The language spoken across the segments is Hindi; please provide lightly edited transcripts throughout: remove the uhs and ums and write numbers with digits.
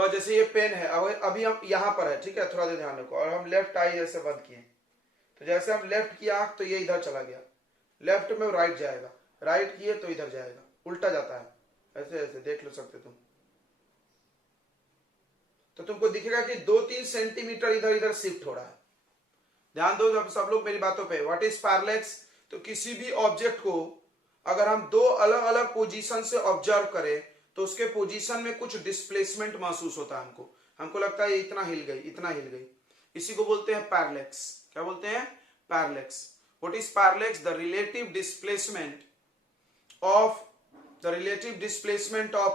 तो जैसे ये पेन है, अभी हम यहाँ पर है, ठीक है, थोड़ा देर ध्यान रखो, और हम लेफ्ट आई ऐसे बंद किए, तो जैसे हम लेफ्ट किया आंख तो ये इधर चला गया, लेफ्ट में राइट जाएगा, राइट किए तो इधर जाएगा, उल्टा जाता है, ऐसे ऐसे देख लो सकते तुम। तो तुमको दिखेगा कि 2-3 सेंटीमीटर इधर इधर शिफ्ट हो रहा है। ध्यान दो सब लोग मेरी बातों पे। What is parallax? तो किसी भी ऑब्जेक्ट को अगर हम दो अलग अलग पोजीशन से ऑब्जर्व करें तो उसके पोजीशन में कुछ डिस्प्लेसमेंट महसूस होता है हमको, हमको लगता है ये इतना हिल गई, इतना हिल गई, इसी को बोलते हैं पैरेलैक्स। क्या बोलते हैं? Parallax. What is parallax? The relative displacement of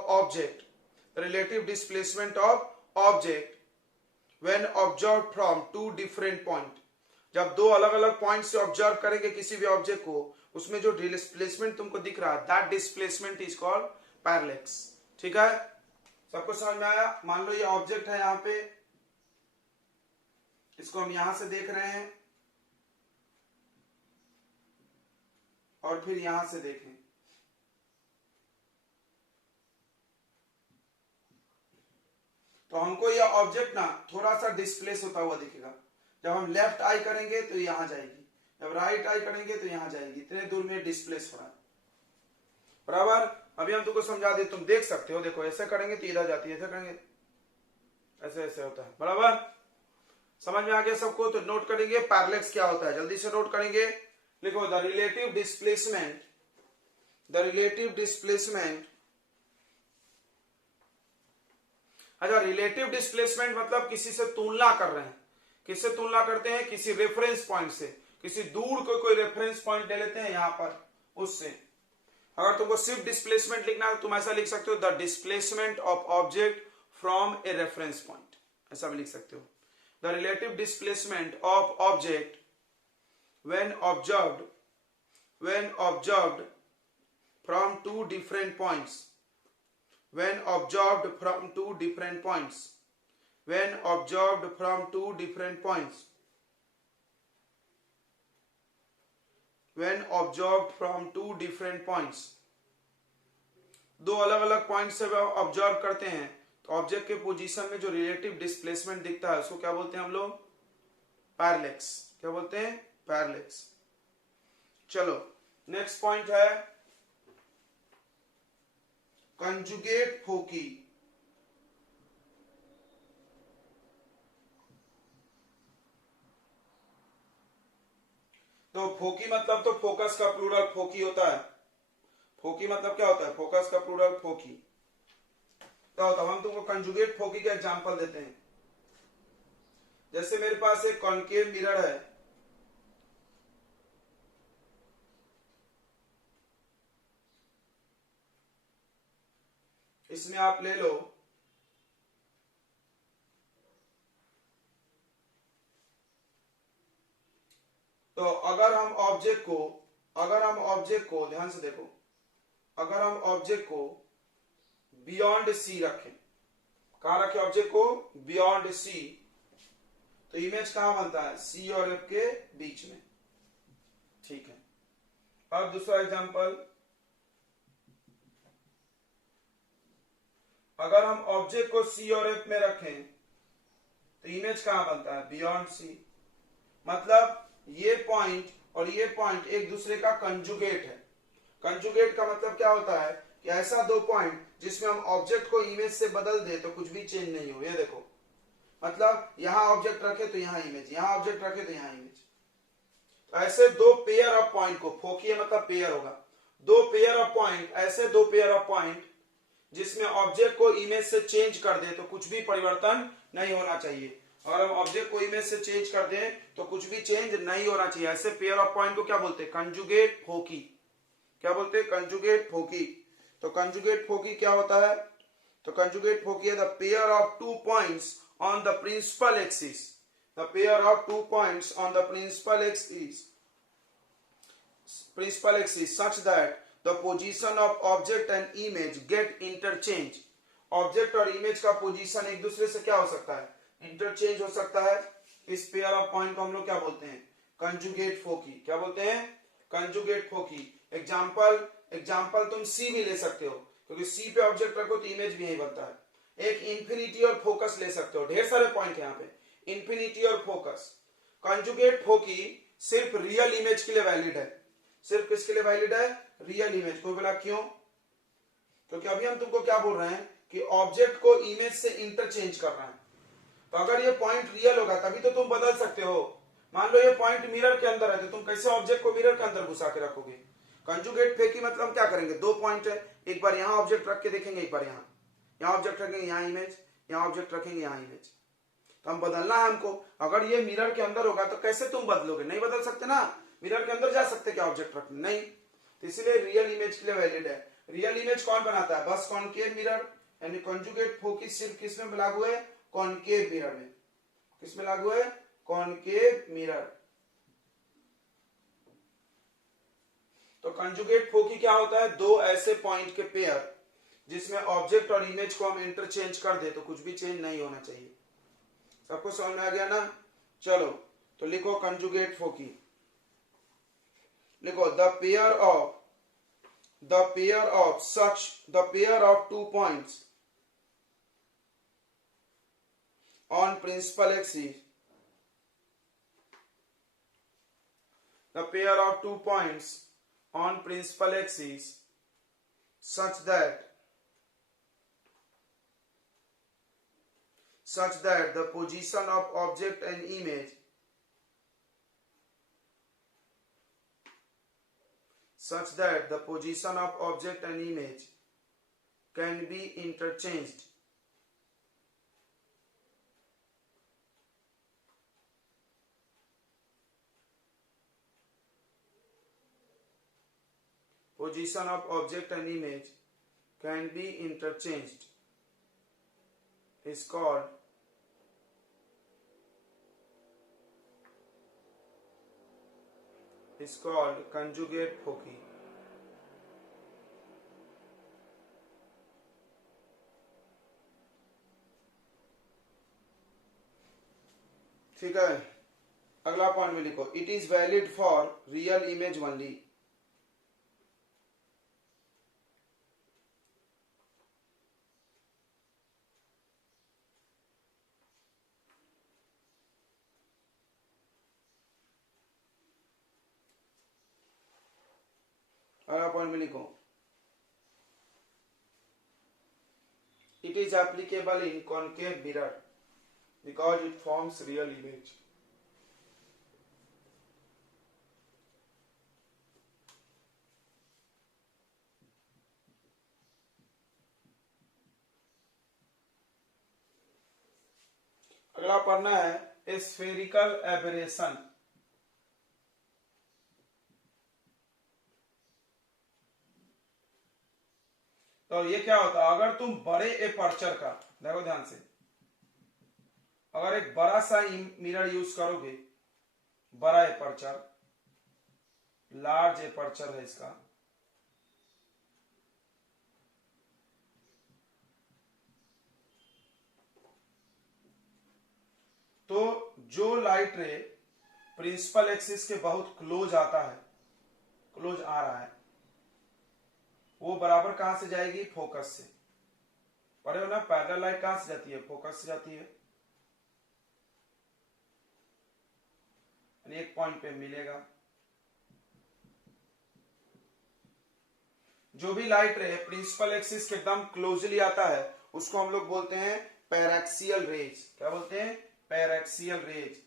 object, relative displacement of object when observed from two different point। जब दो अलग अलग पॉइंट से ऑब्जर्व करेंगे किसी भी ऑब्जेक्ट को, उसमें जो डिस्प्लेसमेंट तुमको दिख रहा है, that displacement is called parallax. ठीक है, सबको समझ में आया? मान लो ये ऑब्जेक्ट है यहां पे, इसको हम यहां से देख रहे हैं और फिर यहां से देखें, तो हमको ये ऑब्जेक्ट ना थोड़ा सा डिस्प्लेस होता हुआ दिखेगा। जब हम लेफ्ट आई करेंगे तो यहां जाएगी, जब राइट आई करेंगे तो यहां जाएगी, इतने दूर में डिस्प्लेस हो रहा है। बराबर? अभी हम तुमको समझा दे, तुम देख सकते हो, देखो ऐसे करेंगे तो इधर जाती है, ऐसे करेंगे ऐसे ऐसे होता है। बराबर? समझ में आ गया सबको? तो नोट करेंगे पैरेलैक्स क्या होता है, जल्दी से नोट करेंगे। लिखो द रिलेटिव डिस्प्लेसमेंट, अच्छा, रिलेटिव डिस्प्लेसमेंट मतलब किसी से तुलना कर रहे हैं। किससे तुलना करते हैं? किसी रेफरेंस पॉइंट से, किसी दूर को कोई रेफरेंस पॉइंट ले लेते हैं यहां पर, उससे। अगर तुमको सिर्फ डिस्प्लेसमेंट लिखना है तुम ऐसा लिख सकते हो, the displacement of object from a reference point, ऐसा भी लिख सकते हो। The relative displacement of object when observed from two different points, when observed from two different points, when observed from two different points, when observed from two different points, दो अलग अलग पॉइंट से ऑब्जर्व करते हैं तो ऑब्जेक्ट के पोजीशन में जो रिलेटिव डिस्प्लेसमेंट दिखता है उसको क्या बोलते हैं हम लोग? पैरेलैक्स। क्या बोलते हैं? पैरेलैक्स। चलो नेक्स्ट पॉइंट है कंजुगेट फोकी। तो फोकी मतलब तो फोकस का प्लूरल फोकी होता है। फोकी मतलब क्या होता है? फोकस का प्लूरल फोकी। तो हम तुमको कंजुगेट फोकी का एग्जांपल देते हैं। जैसे मेरे पास एक कॉन्केव मिरर है, इसमें आप ले लो तो अगर हम ऑब्जेक्ट को ध्यान से देखो, अगर हम ऑब्जेक्ट को बियॉन्ड सी रखें, कहां रखें ऑब्जेक्ट को? बियॉन्ड सी, तो इमेज कहां बनता है? सी और एफ के बीच में। ठीक है, अब दूसरा एग्जांपल, अगर हम ऑब्जेक्ट को सी और एफ में रखें तो इमेज कहां बनता है? Beyond C. मतलब ये पॉइंट और ये पॉइंट एक दूसरे का कंजुगेट है। कंजुगेट का मतलब क्या होता है कि ऐसा दो पॉइंट जिसमें हम ऑब्जेक्ट को इमेज से बदल दे तो कुछ भी चेंज नहीं हो। ये देखो, मतलब यहां ऑब्जेक्ट रखे तो यहां इमेज, यहां ऑब्जेक्ट रखे तो यहां इमेज। तो ऐसे दो पेयर ऑफ पॉइंट को, फोकी मतलब पेयर होगा, दो पेयर ऑफ पॉइंट, ऐसे दो पेयर ऑफ पॉइंट जिसमें ऑब्जेक्ट को इमेज से चेंज कर दे तो कुछ भी परिवर्तन नहीं होना चाहिए। और हम ऑब्जेक्ट को इमेज से चेंज कर दें तो कुछ भी चेंज नहीं होना चाहिए। ऐसे पेयर ऑफ पॉइंट को क्या बोलते हैं? कंजुगेट फोकी। क्या बोलते हैं? कंजुगेट फोकी। तो कंजुगेट फोकी क्या होता है? तो कंजुगेट फोकी है the pair of two points on the principal axis, the pair of two points on the principal axis such that the position of object and image get interchange। Object और इमेज का पोजीशन एक दूसरे से क्या हो सकता है? इंटरचेंज हो सकता है। इस पेयर ऑफ पॉइंट को हम लोग क्या बोलते हैं? कंजुगेट फोकी। क्या बोलते हैं? कंजुगेट फोकी। एग्जांपल तुम सी भी ले सकते हो, क्योंकि सी पे ऑब्जेक्ट रखो तो इमेज भी यही बनता है। एक इंफिनिटी और फोकस ले सकते हो, ढेर सारे पॉइंट यहाँ पे, इंफिनिटी और फोकस। कंजुगेट फोकी सिर्फ रियल इमेज के लिए वैलिड है, सिर्फ किसके लिए वैलिड है, रियल इमेज। कोई बोला क्यों, क्योंकि अभी हम तुमको क्या बोल रहे हैं कि ऑब्जेक्ट को इमेज से इंटरचेंज कर रहे हैं, तो अगर ये पॉइंट रियल होगा तभी तो तुम बदल सकते हो। मान लो ये पॉइंट मिरर के अंदर है तो तुम कैसे ऑब्जेक्ट को मिरर के अंदर घुसा के रखोगे। कंजुगेट फेकी मतलब हम क्या करेंगे, दो पॉइंट है, एक बार यहाँ ऑब्जेक्ट रख के देखेंगे, एक बार यहाँ ऑब्जेक्ट रखेंगे, यहाँ इमेज, यहाँ ऑब्जेक्ट रखेंगे, यहाँ इमेज, तो हम बदलना है हमको। अगर ये मिरर के अंदर होगा तो कैसे तुम बदलोगे, नहीं बदल सकते ना, मिरर के अंदर जा सकते क्या ऑब्जेक्ट रखने, नहीं, तो इसलिए रियल इमेज के लिए वैलिड है। रियल इमेज कौन बनाता है, बस कॉनकेव मिरर, यानी कंजुगेट फोकी सिर्फ किस में लागू है, कॉनकेव मिरर में। किस में लागू है, कॉनकेव मिरर। तो कंजुगेट फोकी क्या होता है, दो ऐसे पॉइंट के पेयर जिसमें ऑब्जेक्ट और इमेज को हम इंटरचेंज कर दे तो कुछ भी चेंज नहीं होना चाहिए। सबको समझ में आ गया ना, चलो तो लिखो कंजुगेट फोकी, लिखो the pair of two points on principal axis, the pair of 2 points on principal axis such that the position of object and image can be interchanged is called conjugate फोकी। ठीक है, अगला पॉइंट में लिखो, it is valid for real image only. अगला पॉइंट में लिखो, it is applicable in concave mirror because it forms real image. अगला पढ़ना है स्फेरिकल एबरेशन। तो ये क्या होता है, अगर तुम बड़े एपर्चर का, देखो ध्यान से, अगर एक बड़ा सा मिरर यूज करोगे, बड़ा एपर्चर, लार्ज एपर्चर है इसका, तो जो लाइट रे प्रिंसिपल एक्सिस के बहुत क्लोज आता है, क्लोज आ रहा है, वो बराबर कहां से जाएगी, फोकस से। पढ़े हो ना, पैरेलल लाइट कहां से जाती है, फोकस से जाती है, एक पॉइंट पे मिलेगा। जो भी लाइट रे प्रिंसिपल एक्सिस के एकदम क्लोजली आता है उसको हम लोग बोलते हैं पैरेक्सियल रेज। क्या बोलते हैं, पैरेक्सियल रेज।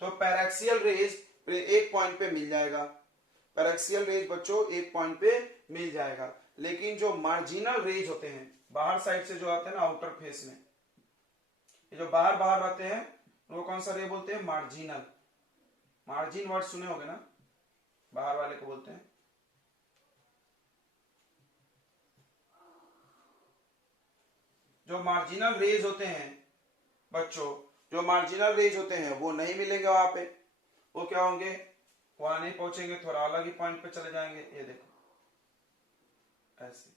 तो पैरेक्सियल रेज एक पॉइंट पे मिल जाएगा, पैरेक्सियल रेज बच्चों एक पॉइंट पे मिल जाएगा। लेकिन जो मार्जिनल रेज होते हैं, बाहर साइड से जो आते हैं ना, आउटर फेस में, ये जो बाहर बाहर रहते हैं, वो कौन सा रे बोलते हैं, मार्जिनल। मार्जिन वर्ड सुने होंगे ना, बाहर वाले को बोलते हैं। जो मार्जिनल रेज होते हैं बच्चों, जो मार्जिनल रेज होते हैं वो नहीं मिलेंगे वहां पे, वो क्या होंगे, वहां नहीं पहुंचेंगे, थोड़ा अलग ही पॉइंट पे चले जाएंगे। ये देखो ऐसे,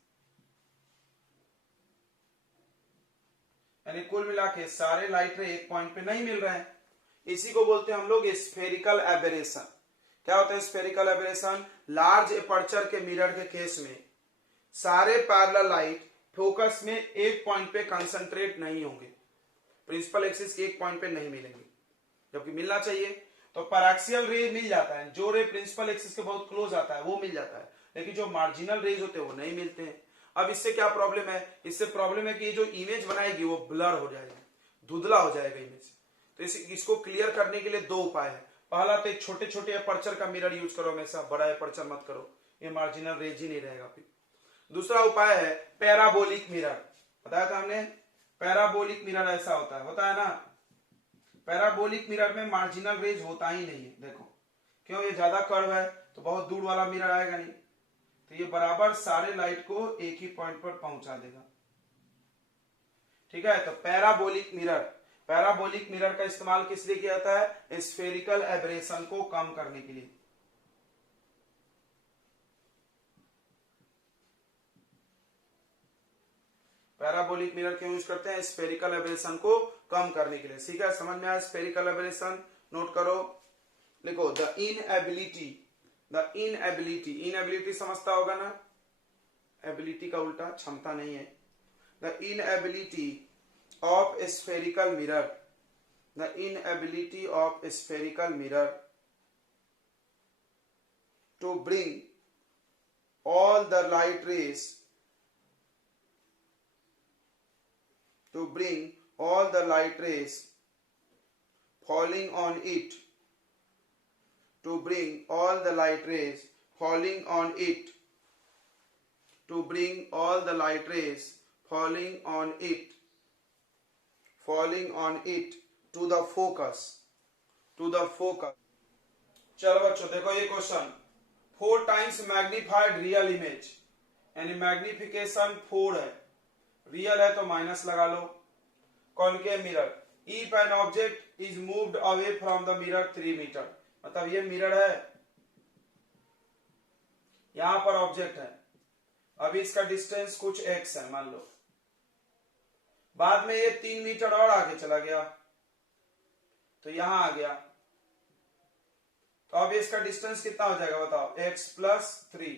यानी कुल मिला के सारे लाइट रे एक पॉइंट पे नहीं मिल रहे हैं। इसी को बोलते हैं हम लोग स्फेरिकल एबरेशन। क्या होता है स्फेरिकल एबरेशन? लार्ज एपर्चर के मिरर के केस में सारे पैरेलल लाइट फोकस में एक पॉइंट पे कंसंट्रेट नहीं होंगे, प्रिंसिपल एक्सिस के एक पॉइंट पे नहीं मिलेंगे, जबकि मिलना चाहिए। तो पैराक्सियल रे मिल जाता है, जो रे प्रिंसिपल एक्सिस के बहुत क्लोज आता है वो मिल जाता है, लेकिन जो मार्जिनल रेज होते हैं वो नहीं मिलते हैं। अब इससे क्या प्रॉब्लम है? इससे प्रॉब्लम है कि ये जो इमेज बनाएगी वो ब्लर हो जाएगी, धुंधला हो जाएगा इमेज। तो इसको क्लियर करने के लिए दो उपाय है। पहला तो एक छोटे छोटे अपर्चर का मिरर यूज करो हमेशा, बड़ा अपर्चर मत करो, ये मार्जिनल रेज ही नहीं रहेगा फिर। दूसरा उपाय है पैराबोलिक मिरर, बताया था हमने, पैराबोलिक मिरर ऐसा होता है ना। पैराबोलिक मिरर में मार्जिनल रेज होता ही नहीं है, देखो क्यों, ये ज्यादा कर्व है तो बहुत दूर वाला मिरर आएगा नहीं, तो ये बराबर सारे लाइट को एक ही पॉइंट पर पहुंचा देगा। ठीक है, तो पैराबोलिक मिरर का इस्तेमाल किस लिए किया जाता है? स्फेरिकल एब्रेशन को कम करने के लिए। पैराबोलिक मिरर क्यों यूज करते हैं? स्फेरिकल एब्रेशन को कम करने के लिए। ठीक है, समझ में आया स्फेरिकल एब्रेशन? नोट करो, लिखो द इनएबिलिटी समझता होगा ना, एबिलिटी का उल्टा क्षमता नहीं है। The inability of spherical mirror to bring all the light rays falling on it to bring all the light rays falling on it to the focus। चलो बच्चों देखो ये question, 4 times magnified real image, यानी मैग्निफिकेशन 4 है, रियल है तो माइनस लगा लो। Concave mirror, if an object is moved away from the mirror 3 metre, मतलब ये मिरर है, यहां पर ऑब्जेक्ट है, अभी इसका डिस्टेंस कुछ x है मान लो, बाद में ये 3 मीटर और आगे चला गया तो यहां आ गया, तो अब इसका डिस्टेंस कितना हो जाएगा बताओ? x प्लस 3,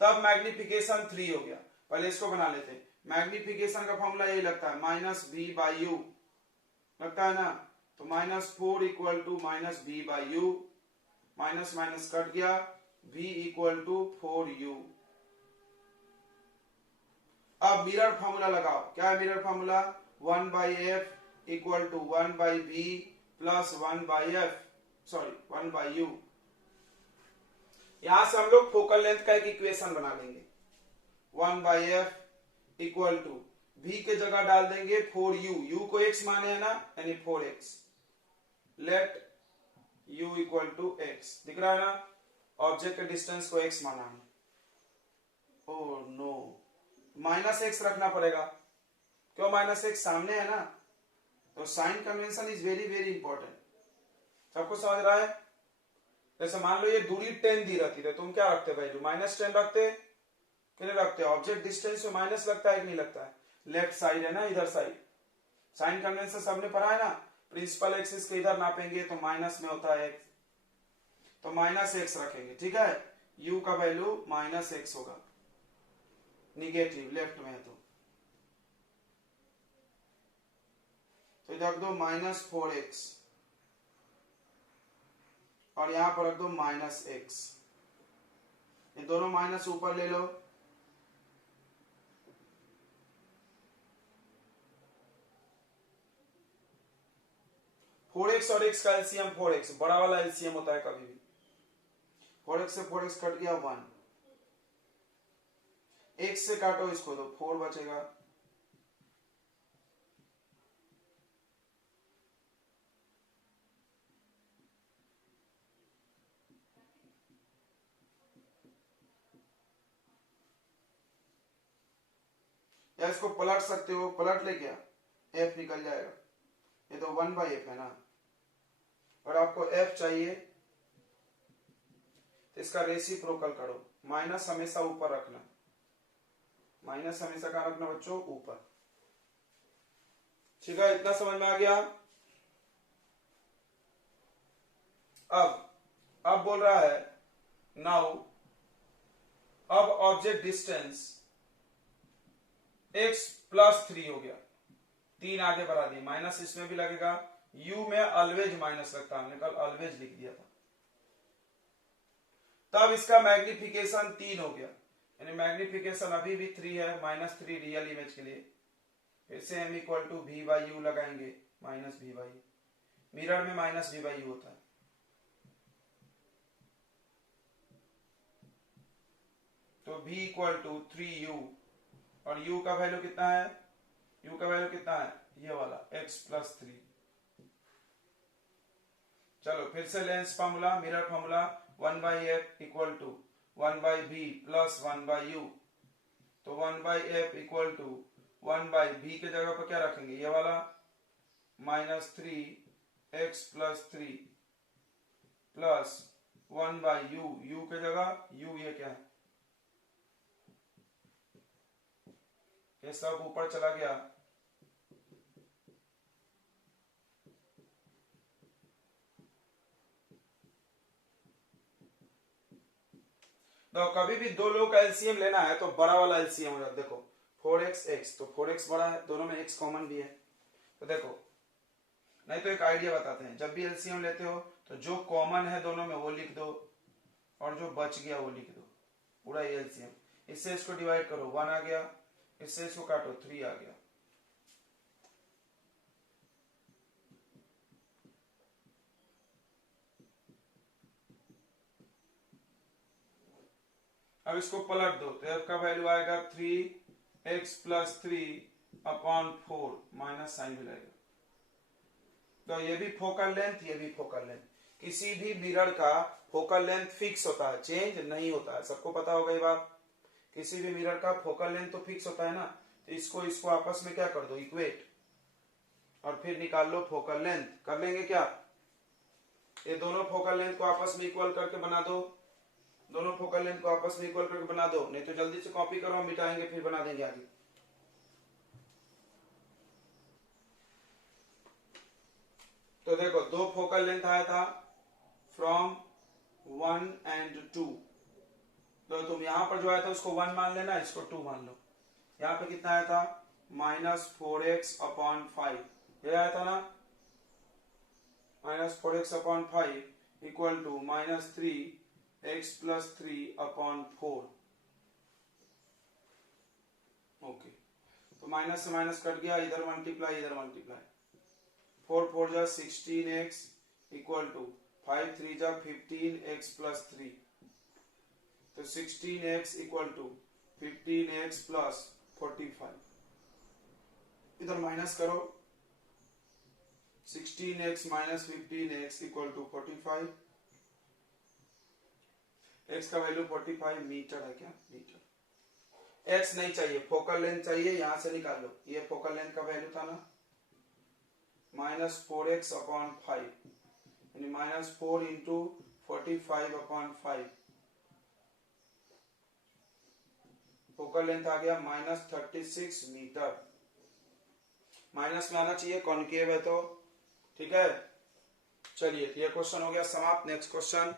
तब मैग्निफिकेशन 3 हो गया। पहले इसको बना लेते हैं, मैग्निफिकेशन का फॉर्मूला यही लगता है -v/u, लगता है ना, तो -4 equal to -v/u, minus minus cut गया, v इक्वल टू 4u। अब मिरर फॉर्मूला लगाओ, क्या है mirror formula? 1/f equal to 1/v plus 1/u। यहां से हम लोग फोकल लेंथ का एक इक्वेशन बना लेंगे, 1/f इक्वल टू v के जगह डाल देंगे 4u, u को x माने है ना, यानी 4x, let u equal to x, दिख रहा है ना, ऑब्जेक्ट के डिस्टेंस को x माना है। ओह नो, -x रखना पड़ेगा, क्यों -x? सामने है ना, तो sign convention is very very important. सबको समझ रहा है? जैसे मान लो ये दूरी 10 दी रहती है, तुम क्या रखते वैल्यू? -10 रखते कि नहीं रखते? ऑब्जेक्ट डिस्टेंस में माइनस लगता है कि नहीं लगता है? लेफ्ट साइड है ना, इधर साइड, साइन कन्वेंशन सबने पढ़ा है ना, प्रिंसिपल एक्सिस को इधर नापेंगे तो माइनस में होता है x, तो -x रखेंगे। ठीक है, u का वैल्यू -x होगा, निगेटिव लेफ्ट में है तो इधर रख दो -4x और यहां पर रख दो -x, ये दोनों माइनस ऊपर ले लो, x और x का एलसीएम 4x, बड़ा वाला एलसीएम होता है कभी भी, 4x से 4x कट गया 1, x से काटो इसको तो 4 बचेगा, या इसको पलट सकते हो, पलट ले क्या, f निकल जाएगा, ये तो 1/f है ना, और आपको f चाहिए तो इसका रेसिप्रोकल करो, माइनस हमेशा ऊपर रखना, माइनस हमेशा कहां रखना बच्चों? ऊपर। ठीक है, इतना समझ में आ गया? अब बोल रहा है नाउ, अब ऑब्जेक्ट डिस्टेंस x प्लस 3 हो गया, 3 आगे बढ़ा दिए, माइनस इसमें भी लगेगा, u में ऑलवेज माइनस लगता है, हमने कल ऑलवेज लिख दिया था। तब इसका मैग्निफिकेशन 3 हो गया, यानी मैग्निफिकेशन अभी भी 3 है, -3 रियल इमेज के लिए। फिर से m equal to v by u लगाएंगे, minus v by u, mirror में माइनस v बाई यू होता है। तो v इक्वल टू 3u, और u का वैल्यू कितना है, u का वैल्यू कितना है, ये वाला x प्लस 3। चलो फिर से lens formula, mirror formula, 1 by F equal to 1 by B plus 1 by U. तो 1 by F equal to 1 by B के जगह पर क्या रखेंगे, ये वाला -3 x plus 3 plus 1 by U, U के जगह यू, ये क्या है, ये सब ऊपर चला गया। तो कभी भी दो लोग का एलसीएम लेना है तो बड़ा वाला एलसीएम हो जाता है। देखो 4x x, तो 4x बड़ा है, दोनों में x कॉमन भी है। तो देखो, नहीं तो एक आइडिया बताते हैं, जब भी एलसीएम लेते हो तो जो कॉमन है दोनों में वो लिख दो, और जो बच गया वो लिख दो, पूरा ये एलसीएम। इससे इसको डिवाइड करो, 1 आ गया, इससे इसको काटो, 3 आ गया। अब इसको पलट दो, तो f का वैल्यू आएगा 3x plus 3 upon 4, minus sign भी लगेगा। तो ये भी फोकल लेंथ, ये भी फोकल लेंथ। किसी भी मिरर का फोकल लेंथ फिक्स होता है, चेंज नहीं होता है, सबको पता होगा ये बात। किसी भी मिरर का फोकल लेंथ तो फिक्स होता है ना, तो इसको आपस में क्या कर दो, इक्वेट, और फिर निकाल लो फोकल लेंथ। कर लेंगे क्या, ये दोनों फोकल लेंथ को आपस में इक्वल करके बना दो, दोनों फोकल लेंथ को आपस में इक्वल करके बना दो, नहीं तो जल्दी से कॉपी करो, मिटाएंगे फिर बना देंगे आगे। तो देखो, दो फोकल लेंथ आया था फ्रॉम 1 and 2, तो तुम यहां पर जो आया था उसको 1 मान लेना, इसको 2 मान लो। यहां पे कितना आया था, -4x अपॉन 5, ये आया था ना, -4x upon 5 equal to -3x plus 3 upon 4। Okay, तो माइनस से माइनस कट गया, इधर मल्टीप्लाई इधर मल्टीप्लाई, 4 4 जा 16x इक्वल टू 5 3 जा 15x प्लस 3, तो 16x equal to 15x plus 45, इधर माइनस करो, 16x minus 15x equal to 45, x का वैल्यू 45 मीटर है क्या, मीटर। x नहीं चाहिए, फोकल लेंथ चाहिए, यहां से निकाल लो, ये फोकल लेंथ का वैल्यू था ना, -4x अपॉन 5, यानी -4 इंटू 45 अपॉन 5, फोकल लेंथ आ गया -36 मीटर। माइनस में आना चाहिए, कॉन्केव है तो, ठीक है। चलिए, ये क्वेश्चन हो गया समाप्त। नेक्स्ट क्वेश्चन,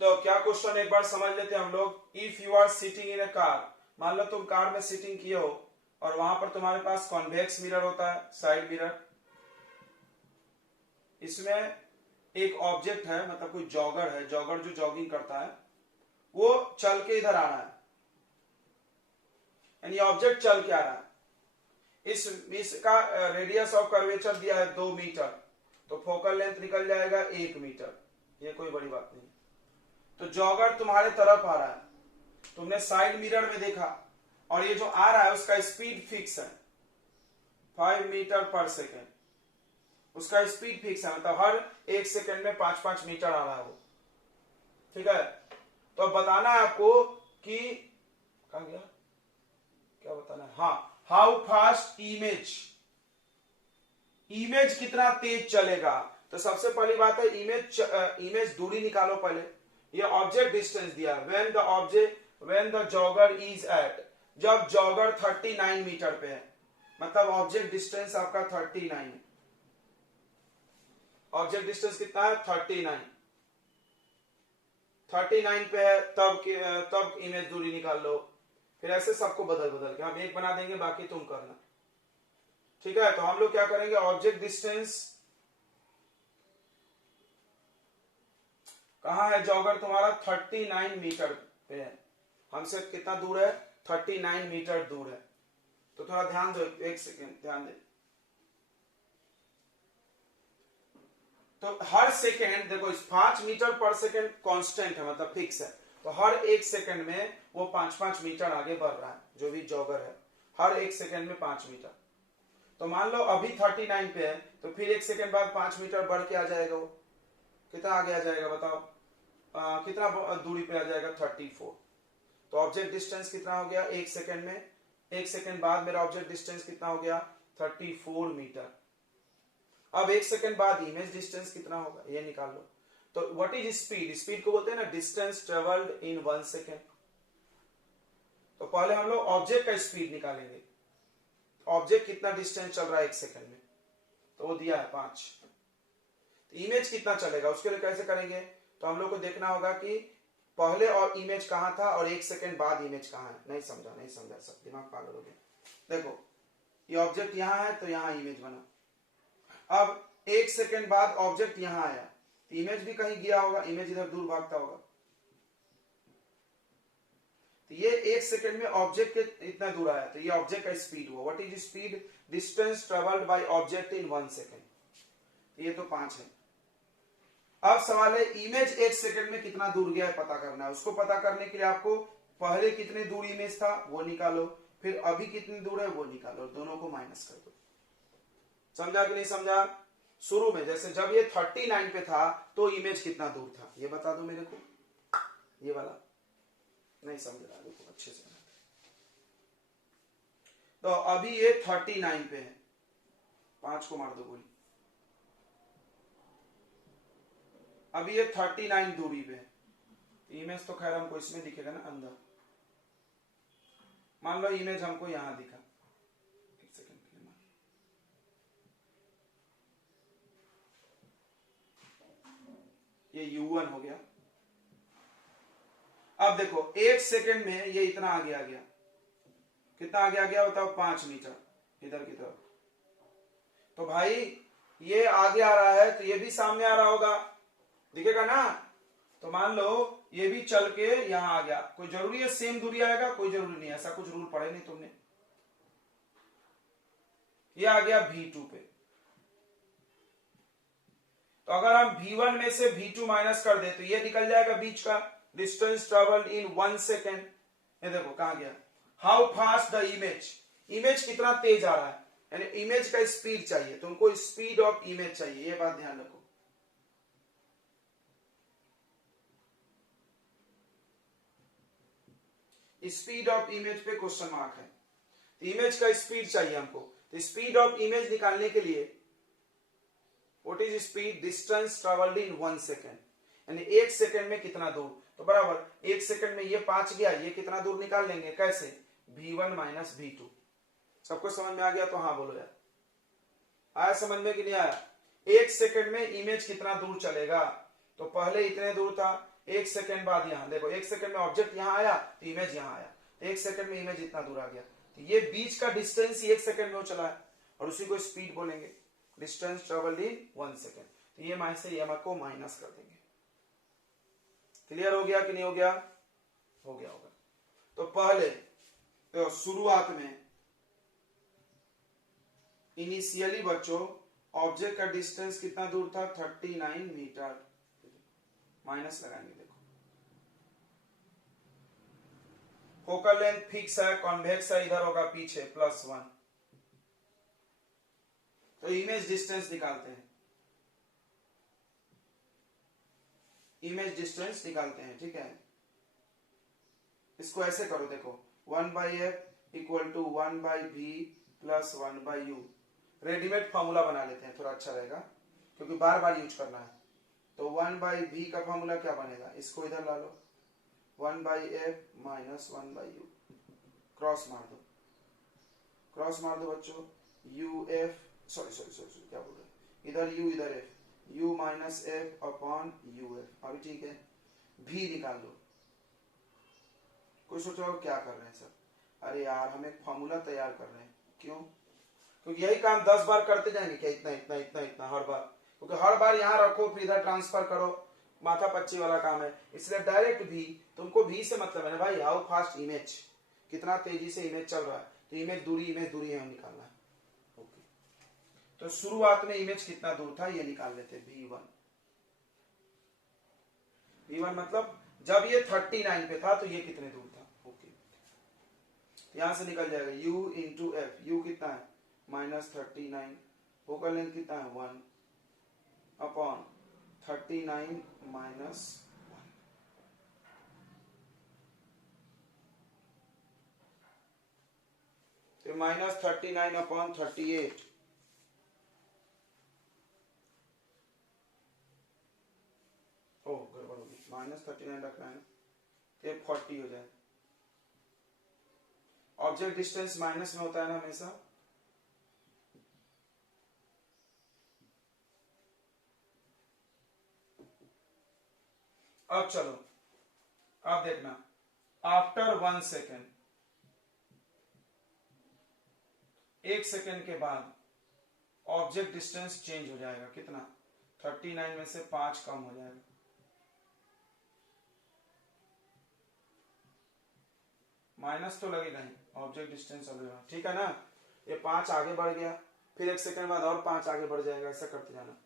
तो क्या क्वेश्चन एक बार समझ लेते हैं हम लोग। If you are sitting in a car, मान लो तुम कार में सिटिंग किए हो और वहां पर तुम्हारे पास कॉन्वेक्स मिरर होता है, साइड मिरर। इसमें एक ऑब्जेक्ट है, मतलब कोई जॉगर है, जॉगर जो जॉगिंग करता है वो चल के इधर आ रहा है, यानी ऑब्जेक्ट चल के आ रहा है। इसका रेडियस ऑफ कर्वेचर दिया है 2 मीटर, तो फोकल लेंथ निकल जाएगा 1 मीटर, ये कोई बड़ी बात नहीं। तो जॉगर तुम्हारे तरफ आ रहा है, तुमने साइड मिरर में देखा, और ये जो आ रहा है उसका स्पीड फिक्स है 5 मीटर पर सेकेंड, उसका स्पीड फिक्स है, मतलब हर 1 सेकेंड में 5-5 मीटर आ रहा है वो, ठीक है। तो अब बताना है आपको कि कहा गया, क्या बताना है, हाँ, हाउ फास्ट इमेज कितना तेज चलेगा। तो सबसे पहली बात है, इमेज दूरी निकालो पहले। ये ऑब्जेक्ट डिस्टेंस दिया, when the jogger is at, जब जॉगर 39 मीटर पे है, मतलब ऑब्जेक्ट डिस्टेंस आपका 39 है। ऑब्जेक्ट डिस्टेंस कितना है 39, 39 पे है, तब इमेज दूरी निकाल लो। फिर ऐसे सबको बदल बदल के हम एक बना देंगे, बाकी तुम करना, ठीक है। तो हम लोग क्या करेंगे, ऑब्जेक्ट डिस्टेंस कहां है जॉगर तुम्हारा 39 मीटर पे है, हमसे कितना दूर है 39 मीटर दूर है। तो थोड़ा ध्यान दो, एक सेकेंड ध्यान दे। तो हर सेकेंड देखो, इस 5 मीटर पर सेकेंड कांस्टेंट है, मतलब फिक्स है। तो हर एक सेकेंड में वो 5-5 मीटर आगे बढ़ रहा है, जो भी जॉगर है हर एक सेकेंड में 5 मीटर। तो मान लो अभी 39 पे है, तो फिर एक सेकेंड बाद 5 मीटर बढ़ के आ जाएगा, वो कितना आगे आ जाएगा बताओ, कितना दूरी पे आ जाएगा 34। तो ऑब्जेक्ट डिस्टेंस कितना हो गया एक सेकेंड में, एक सेकेंड बाद मेरा ऑब्जेक्ट डिस्टेंस कितना हो गया 34 मीटर। अब एक सेकेंड बाद इमेज डिस्टेंस कितना होगा ये निकाल लो। तो व्हाट इज स्पीड, स्पीड को बोलते हैं ना डिस्टेंस ट्रेवल्ड इन 1 सेकेंड। तो पहले हम लोग ऑब्जेक्ट का स्पीड निकालेंगे, ऑब्जेक्ट कितना डिस्टेंस चल रहा है एक सेकेंड में, तो वो दिया है 5। तो इमेज कितना चलेगा उसके लिए कैसे करेंगे, तो हम लोग को देखना होगा कि पहले और इमेज कहां था और एक सेकेंड बाद इमेज कहां है। नहीं समझा, नहीं समझा, सब दिमाग पागल हो गया। देखो ये ऑब्जेक्ट यहां है तो यहां इमेज बना, अब एक सेकेंड बाद ऑब्जेक्ट यहां आया तो इमेज भी कहीं गया होगा, इमेज इधर दूर भागता होगा। तो ये एक सेकेंड में ऑब्जेक्ट के इतना दूर आया, तो ये ऑब्जेक्ट का स्पीड हुआ। What is speed, distance travelled by object in 1 second. ये तो 5 है। अब सवाल है इमेज एक सेकंड में कितना दूर गया है पता करना है। उसको पता करने के लिए आपको पहले कितनी दूर इमेज था वो निकालो, फिर अभी कितनी दूर है वो निकालो, दोनों को माइनस कर दो। समझा कि नहीं समझा। शुरू में जैसे जब ये 39 पे था तो इमेज कितना दूर था ये बता दो मेरे को, ये वाला नहीं समझ रहा, देखो अच्छे से। तो अभी ये 39 पे है, 5 को मार दो गोली। अभी ये 39 दूरी पे है, इमेज तो खैर हमको इसमें दिखेगा ना अंदर। मान लो इमेज हमको यहां दिखा, एक सेकंड के लिए मान, ये U1 हो गया। अब देखो एक सेकंड में ये इतना आगे आ गया, कितना आगे आ गया बताओ 5 मीटर इधर की तरफ। तो भाई ये आगे आ रहा है तो ये भी सामने आ रहा होगा, दिखेगा ना। तो मान लो ये भी चल के यहां आ गया, कोई जरूरी है सेम दूरी आएगा, कोई जरूरी नहीं, ऐसा कुछ रूल पढ़े नहीं तुमने। ये आ गया V2 पे, तो अगर हम V1 में से V2 माइनस कर दे तो ये निकल जाएगा बीच का, डिस्टेंस ट्रेवल्ड इन 1 सेकेंड। ये देखो कहां गया, how fast the image, image कितना तेज आ रहा है, यानी इमेज का स्पीड चाहिए तुमको, स्पीड ऑफ इमेज चाहिए, ये बात ध्यान रखो। स्पीड ऑफ इमेज पे क्वेश्चन मार्क है, तो इमेज का स्पीड चाहिए हमको। तो स्पीड ऑफ इमेज निकालने के लिए what is speed, distance travelled in 1 second, यानी एक सेकेंड में कितना दूर। तो बराबर एक सेकेंड में ये 5 गया, ये कितना दूर निकाल लेंगे कैसे, V1 माइनस V2। सबको समझ में आ गया तो हाँ बोलो यार, आया समझ में कि नहीं आया। एक सेकेंड में इमेज कितना दूर चलेगा, तो पहले इतने दूर था, एक सेकेंड बाद यहां देखो, एक सेकेंड में ऑब्जेक्ट यहां आया तो इमेज यहां आया, तो एक सेकेंड में इमेज इतना दूर आ गया। तो ये बीच का डिस्टेंस ही एक सेकेंड में चला है, और उसी को स्पीड बोलेंगे, डिस्टेंस ट्रेवल्ड इन 1 सेकेंड। तो ये माइनस से ये को माइनस कर देंगे। क्लियर हो गया कि नहीं हो गया, हो गया होगा। तो पहले तो शुरुआत में इनिशियली बच्चों ऑब्जेक्ट का डिस्टेंस कितना दूर था 39 मीटर, माइनस लगाएंगे। देखो फोकल लेंथ फिक्स है, कॉन्वेक्स है, इधर होगा पीछे +1। तो इमेज डिस्टेंस निकालते हैं, इमेज डिस्टेंस निकालते हैं, ठीक है। इसको ऐसे करो, देखो 1/f equal to 1/v plus 1/u। Readymade formula बना लेते हैं, थोड़ा अच्छा रहेगा क्योंकि बार बार यूज करना है। तो 1/v का फॉर्मूला क्या बनेगा, इसको इधर ला लो, 1/f माइनस 1/u, क्रॉस मार दो, क्रॉस मार दो बच्चों, uf सॉरी क्या बोल रहे हैं, इधर u इधर f, u minus F upon U F. अभी ठीक है, भी निकाल लो। कोई सोचो क्या कर रहे हैं सर? अरे यार हम एक फॉर्मूला तैयार कर रहे हैं। क्यों? क्योंकि यही काम 10 बार करते जाएंगे क्या? इतना इतना इतना इतना हर बार, क्योंकि हर बार यहाँ रखो फिर इधर ट्रांसफर करो, माथा पच्ची वाला काम है। इसलिए डायरेक्ट भी, तुमको भी से मतलब है ना भाई, हाउ फास्ट इमेज, कितना तेजी से इमेज चल रहा है। तो इमेज दूरी है निकालना है। ओके, तो शुरुआत में इमेज कितना दूर था ये निकाल लेते। v1 मतलब जब ये 39 पे था तो ये कितने दूर था। ओके, यहां से निकल जाएगा u इंटू एफ। यू कितना है? -39। फोकल लेंथ कितना है? 1 अपॉन 39 माइनस 1। तो -39 अपॉन 38। ओह गड़बड़ होगी, -39 रखना है, तो 40 हो जाए। ऑब्जेक्ट डिस्टेंस माइनस में होता है ना हमेशा। अब चलो, अब देखना, आफ्टर 1 सेकेंड, 1 सेकेंड के बाद ऑब्जेक्ट डिस्टेंस चेंज हो जाएगा। कितना? 39 में से 5 कम हो जाएगा। माइनस तो लगेगा ही, ऑब्जेक्ट डिस्टेंस लगेगा, ठीक है ना। ये 5 आगे बढ़ गया, फिर 1 सेकेंड बाद और 5 आगे बढ़ जाएगा, ऐसा करते जाना।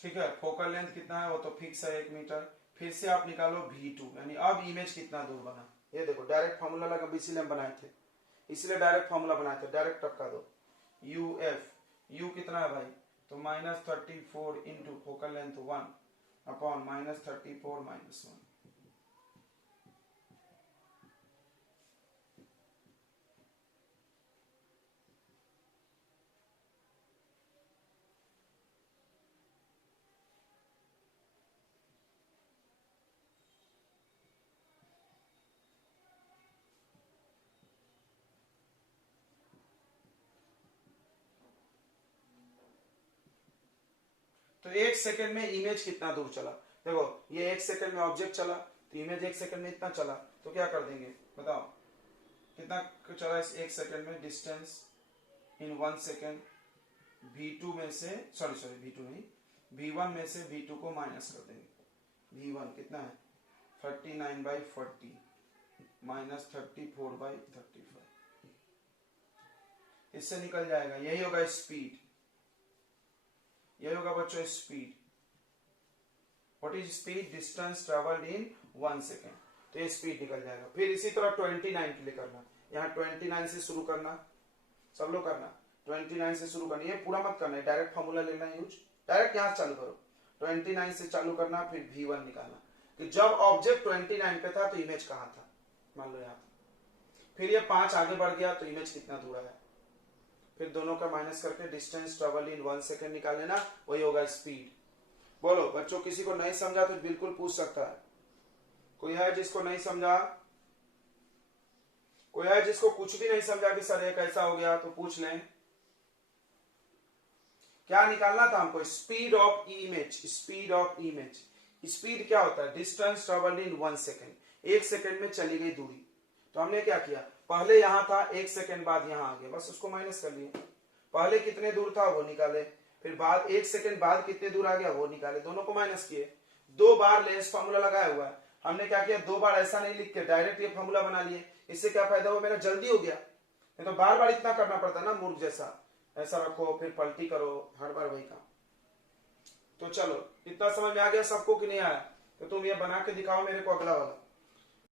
ठीक है, फोकल लेंथ कितना है वो तो फिक्स है 1 मीटर। फिर से आप निकालो v2, यानी अब इमेज कितना दूर बना। ये देखो डायरेक्ट फॉर्मूला लगा, इसीलिए हम बनाए थे, इसलिए डायरेक्ट फॉर्मूला बनाए थे, डायरेक्ट टपका दो। यू एफ, यू कितना है भाई? तो -34 into focal length 1 upon -34 minus 1। तो 1 सेकेंड में इमेज कितना दूर चला? देखो ये 1 सेकेंड में ऑब्जेक्ट चला, तो इमेज 1 सेकेंड में इतना चला, तो क्या कर देंगे बताओ, कितना चला इस 1 सेकेंड में डिस्टेंस इन 1 सेकेंड। v2 में से सॉरी v2 नहीं, v1 में से v2 को माइनस कर देंगे। v1 कितना है? 39/40 माइनस 34/35। इससे निकल जाएगा, यही होगा स्पीड, यही होगा बच्चों speed. What is speed? Distance travelled in 1 second. तो ये स्पीड निकल जाएगा। फिर इसी तरह 29 के लिए करना, यहाँ 29 से शुरू करना, सब लोग करना 29 से शुरू करना। ये पूरा मत करना है, डायरेक्ट फॉर्मूला लेना है यूज, डायरेक्ट यहाँ चालू करो। 29 से चालू करना, फिर v1 निकालना कि जब ऑब्जेक्ट 29 पे था तो इमेज कहाँ था, मान लो यहाँ था। फिर ये 5 आगे बढ़ गया तो इमेज कितना दूर है, फिर दोनों का माइनस करके डिस्टेंस ट्रेवल इन 1 सेकेंड निकाल लेना, वही होगा स्पीड। बोलो बच्चों, किसी को नहीं समझा तो बिल्कुल पूछ सकता है। कोई है जिसको नहीं समझा? कोई है जिसको कुछ भी नहीं समझा कि सर ये कैसा हो गया, तो पूछ लें। क्या निकालना था हमको? Speed of image. Speed of image, speed क्या होता है? Distance travelled in 1 second. 1 second में चली गई दूरी। तो हमने क्या किया, पहले यहां था, 1 सेकेंड बाद यहां आ गया, बस उसको माइनस कर लिए। पहले कितने दूर था वो निकाले, फिर बाद 1 सेकेंड बाद कितने दूर आ गया वो निकाले, दोनों को माइनस किए। 2 बार लेंस फॉर्मूला लगाया हुआ है, हमने क्या किया, 2 बार ऐसा नहीं लिख के डायरेक्ट ये फॉर्मूला बना लिए। इससे क्या फायदा हुआ, मेरा जल्दी हो गया। नहीं तो बार बार इतना करना पड़ता ना, मूर्ख जैसा, ऐसा रखो फिर पलटी करो, हर बार वही काम। तो चलो, इतना समझ में आ गया सबको कि नहीं आया? तो तुम ये बना के दिखाओ मेरे को अगला वाला।